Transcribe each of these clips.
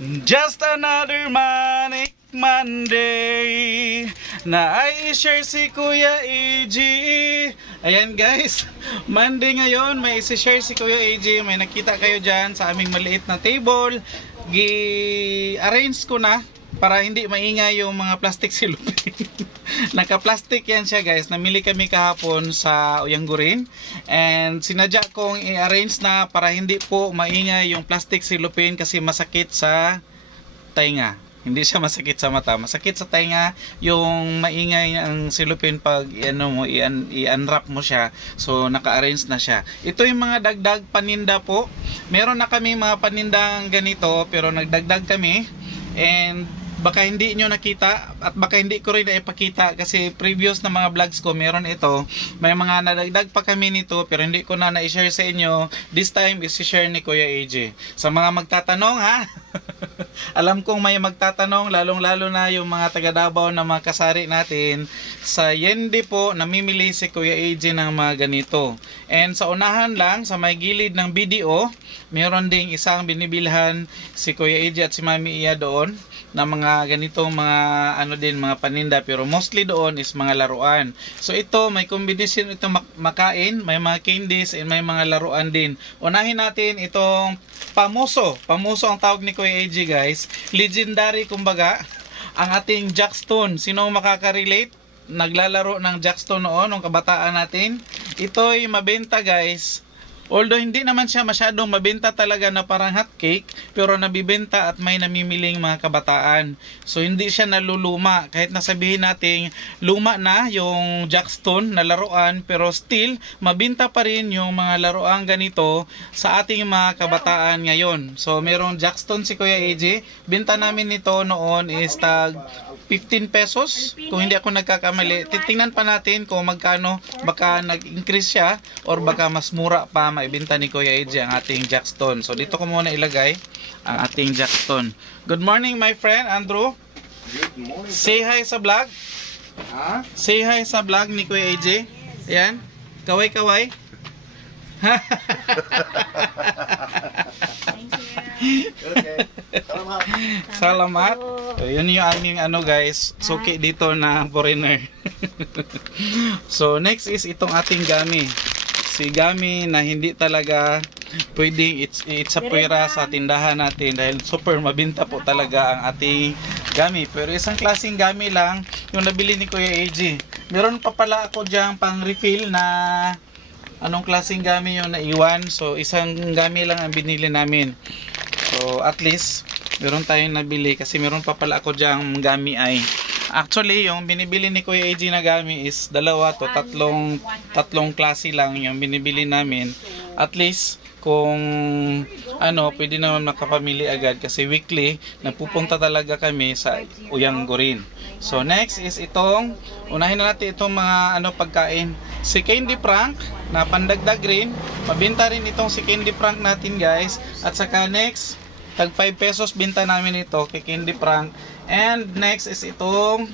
Just another manic Monday na ay share si Kuya AJ. Ayan guys, Monday ngayon, may isi-share si Kuya AJ. May nakita kayo dyan sa aming maliit na table. Gi-arrange ko na para hindi maingay yung mga plastic silupin. Naka-plastic yan siya guys. Namili kami kahapon sa Uyanggurin. And sinadya kong i-arrange na para hindi po maingay yung plastic silupin kasi masakit sa tainga. Hindi siya masakit sa mata. Masakit sa tainga yung maingay ang silupin pag i-unwrap mo siya. So naka-arrange na siya. Ito yung mga dagdag paninda po. Meron na kami mga panindang ganito pero nagdagdag kami. And baka hindi nyo nakita at baka hindi ko rin na ipakita kasi previous na mga vlogs ko meron ito. May mga nadagdag pa kami nito pero hindi ko na na-share sa inyo. This time is-share ni Kuya AJ. Sa mga magtatanong ha, alam kong may magtatanong lalong-lalo na yung mga taga Davao na mga kasari natin. Sa Yendi po namimili si Kuya AJ ng mga ganito. And sa unahan lang sa may gilid ng video meron ding isang binibilhan si Kuya AJ at si Mami Iya doon na mga ganitong mga mga paninda pero mostly doon is mga laruan. So ito may combination ito makain, may mga candies and may mga laruan din. Unahin natin itong pamuso. Pamuso ang tawag ni Kuya AJ guys. Legendary kumbaga ang ating Jackstone. Sino makaka-relate? Naglalaro ng Jackstone noon nung kabataan natin. Ito'y mabenta guys. Although hindi naman siya masyadong mabenta talaga na parang hot cake, pero nabibenta at may namimiling mga kabataan. So hindi siya naluluma. Kahit nasabihin natin luma na yung Jackstone na laruan, pero still mabenta pa rin yung mga laruan ganito sa ating mga kabataan ngayon. So merong Jackstone si Kuya AJ. Benta namin nito noon is tag 15 pesos. Kung hindi ako nagkakamali, titingnan pa natin kung magkano, baka nag-increase siya or baka mas mura pa maibenta ni Kuya AJ ang ating Jackstone. So dito ko muna ilagay ang ating Jackstone. Good morning my friend Andrew. Good morning. Say hi sa vlog. Ha? Say hi sa vlog ni Kuya AJ. Ayan. Kaway-kaway. Okay. Salamat. Salamat. So, yun yung aming guys, suki dito na foreigner. So next is itong ating gami. Si gami na hindi talaga pwedeng itsapuira sa tindahan natin dahil super mabinta po talaga ang ating gami. Pero isang klaseng gami lang yung nabili ni Kuya AJ. Meron pa pala ako dyan pang refill na anong klaseng gami yung naiwan. So isang gami lang ang binili namin. So at least meron tayong nabili kasi meron pa pala ako dyang gami ay. Actually yung binibili ni Kuya AJ na gami is dalawa to, tatlong klase lang yung binibili namin. At least kung pwede naman makapamili agad kasi weekly nagpupunta talaga kami sa Uyanggurin. So next is itong unahin na natin itong mga pagkain. Si Candy Prank na pandagdag rin. Mabenta rin itong si Candy Prank natin guys. At saka next tag 5 pesos binta namin ito kay Candy Prank. And next is itong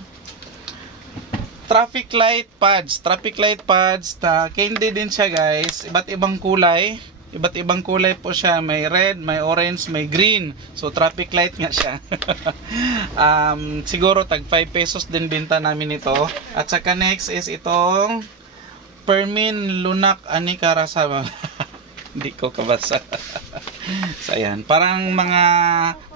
traffic light pads. Traffic light pads na candy din siya guys. Iba't ibang kulay. Iba't ibang kulay po siya. May red, may orange, may green. So traffic light nga siya. Siguro tag 5 pesos din binta namin ito. At saka next is itong Permin Lunak Anikarasa. Hindi ko kabasa. So ayan, parang mga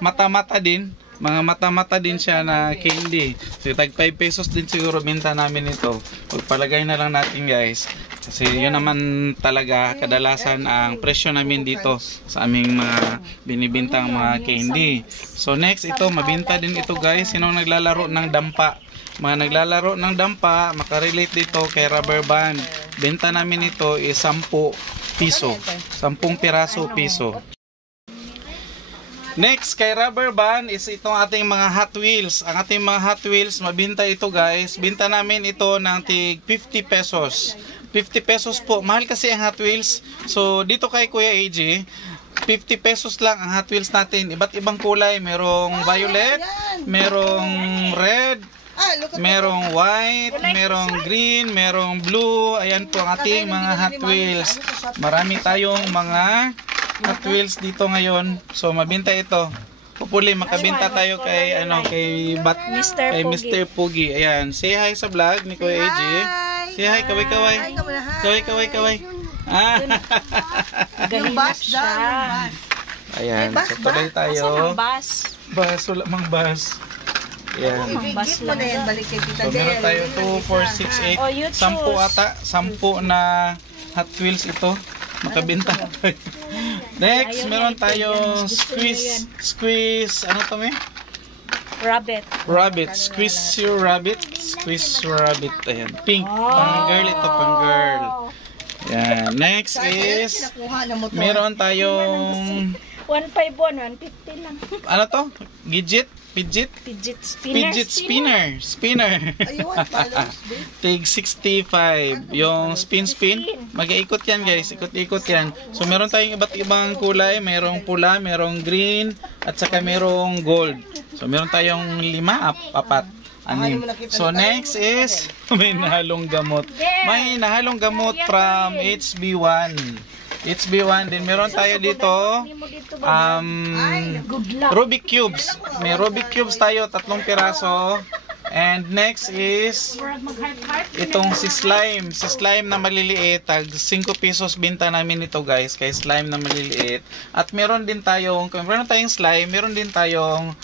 mata-mata din. Mga mata-mata din siya na candy. So tag 5 pesos din siguro binta namin ito. Pagpalagay na lang natin guys. Kasi yun naman talaga kadalasan ang presyo namin dito sa aming mga binibintang mga candy. So next ito, mabinta din ito guys. Sinong naglalaro ng dampa? Mga naglalaro ng dampa, makarelate dito kay rubber band. Benta namin ito is 10 piso. 10 piraso piso. Next kay rubber band is itong ating mga Hot Wheels. Ang ating mga Hot Wheels, mabinta ito guys. Binta namin ito ng tig 50 pesos. 50 pesos po. Mahal kasi ang Hot Wheels. So dito kay Kuya AJ, 50 pesos lang ang Hot Wheels natin. Iba't ibang kulay. Merong violet, merong red, merong white, merong green, merong blue. Ayan po ang ating mga Hot Wheels. Marami tayong mga Hot Wheels dito ngayon. So mabinta ito. Hopefully makabenta tayo kay Mr. kay Mr. Pugi. Ayan, say hi sa vlog ni Kuya AJ. Say hi, kaway-kaway. Kaway-kaway. Yung bus siya. Ayan, so tuloy tayo. Asan ang bus? Bus, wala mang bus. Ayan. Bus lang na. So meron tayo 2, 4, 6, 8, Oh, you 10 choose. ata. 10 na Hot Wheels ito. Makabenta tayo. Next, meron tayong squeeze, ano to may? Rabbit, squeeze your rabbit. Ayan, pink, pang girl ito, pang girl. Ayan, next is, meron tayong, 151, 150 lang. ano to? Fidget spinner. Tig 65. Yung spin. Mag-iikot yan guys. Ikot-ikot yan. So meron tayong iba't ibang kulay. Merong pula, merong green, at saka merong gold. So meron tayong 5, 4. So next is may nahalong gamot. May nahalong gamot from HB1. Then meron tayo dito Rubik Cubes. May Rubik Cubes tayo, 3 piraso. And next is itong si slime na maliliit. Tag 5 pesos binta namin ito guys, kay slime na maliliit. At meron din tayong, kung meron tayong slime, meron din tayong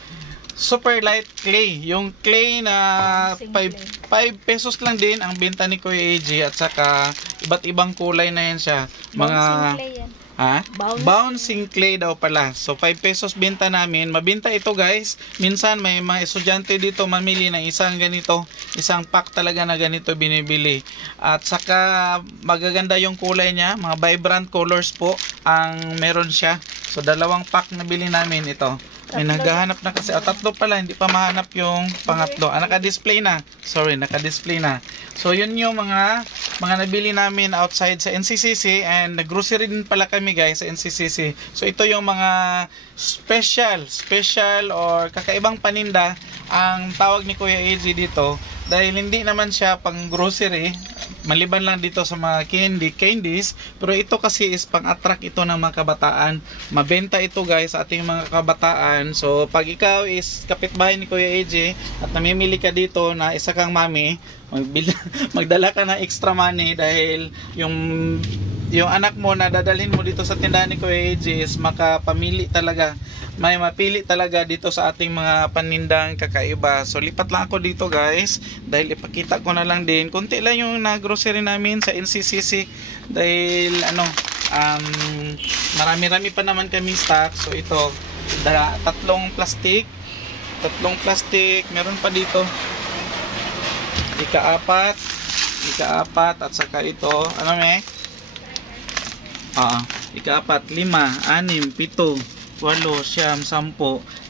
super light clay. Yung clay na 5 pesos lang din ang benta ni Kuya AJ, at saka iba't ibang kulay na yan siya. Mga bouncing clay daw pala. So 5 pesos benta namin. Mabenta ito guys. Minsan may mga estudyante dito mamili ng isang ganito, isang pack talaga na ganito binibili. At saka magaganda yung kulay niya, mga vibrant colors po ang meron siya. So 2 pack na bili namin ito. May naghahanap na kasi, 3 pala, hindi pa mahanap yung pangatlo. Naka-display na. Naka-display na. So yun yung mga nabili namin outside sa NCCC, and nag-grocery din pala kami guys sa NCCC. So ito yung mga special or kakaibang paninda ang tawag ni Kuya AJ dito, dahil hindi naman siya pang grocery, maliban lang dito sa mga candies, pero ito kasi is pang-attract ito ng mga kabataan. Mabenta ito guys sa ating mga kabataan. So pag ikaw is kapitbahay ni Kuya AJ at namimili ka dito na isa kang mami, magdala ka ng extra money, dahil yung anak mo na dadalhin mo dito sa tindahan ni Kuya AJ is makapamili talaga. May mapili talaga dito sa ating mga panindang kakaiba. So lipat lang ako dito guys, dahil ipakita ko na lang din, konti lang yung na-grocery namin sa NCCC, dahil marami-rami pa naman kami stock. So ito, 3 plastic, meron pa dito ika-4, at saka ito, ika-4, 5, 6, 7, 8, 9, 10,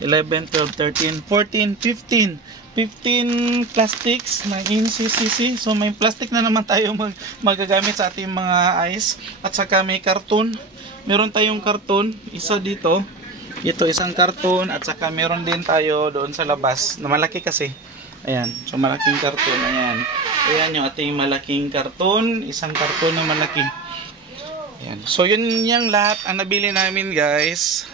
11, 12, 13, 14, 15 plastics na NCCC. So may plastic na naman tayo magagamit sa ating mga ice. At saka may karton. Meron tayong karton, isa dito. Ito isang karton, at saka meron din tayo doon sa labas na malaki kasi. Ayan, so malaking karton. Ayan yung ating malaking karton, isang karton na malaki. Ayan. So yun yung lahat ang nabili namin guys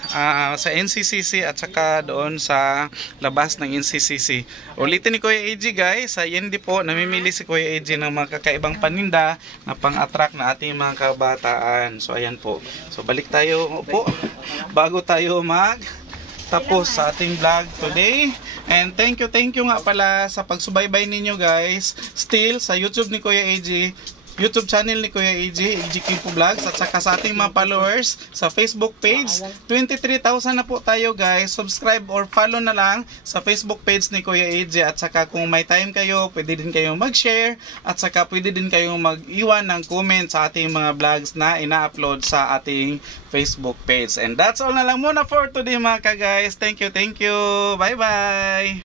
sa NCCC at saka doon sa labas ng NCCC. Ulitin ni Kuya AJ guys, yan din po namimili si Kuya AJ ng mga kakaibang paninda na pang-attract na ating mga kabataan. So ayan po. So balik tayo po bago tayo tapos sa ating vlog today. And thank you nga pala sa pagsubaybay ninyo guys. Still sa YouTube ni Kuya AJ, YouTube channel ni Kuya AJ, AJ Kimpo Vlogs, at saka sa ating mga followers sa Facebook page. 23,000 na po tayo guys. Subscribe or follow na lang sa Facebook page ni Kuya AJ, at saka kung may time kayo, pwede din kayong mag-share, at saka pwede din kayong mag-iwan ng comment sa ating mga vlogs na ina-upload sa ating Facebook page. And that's all na lang muna for today mga ka-guys. Thank you. Bye bye.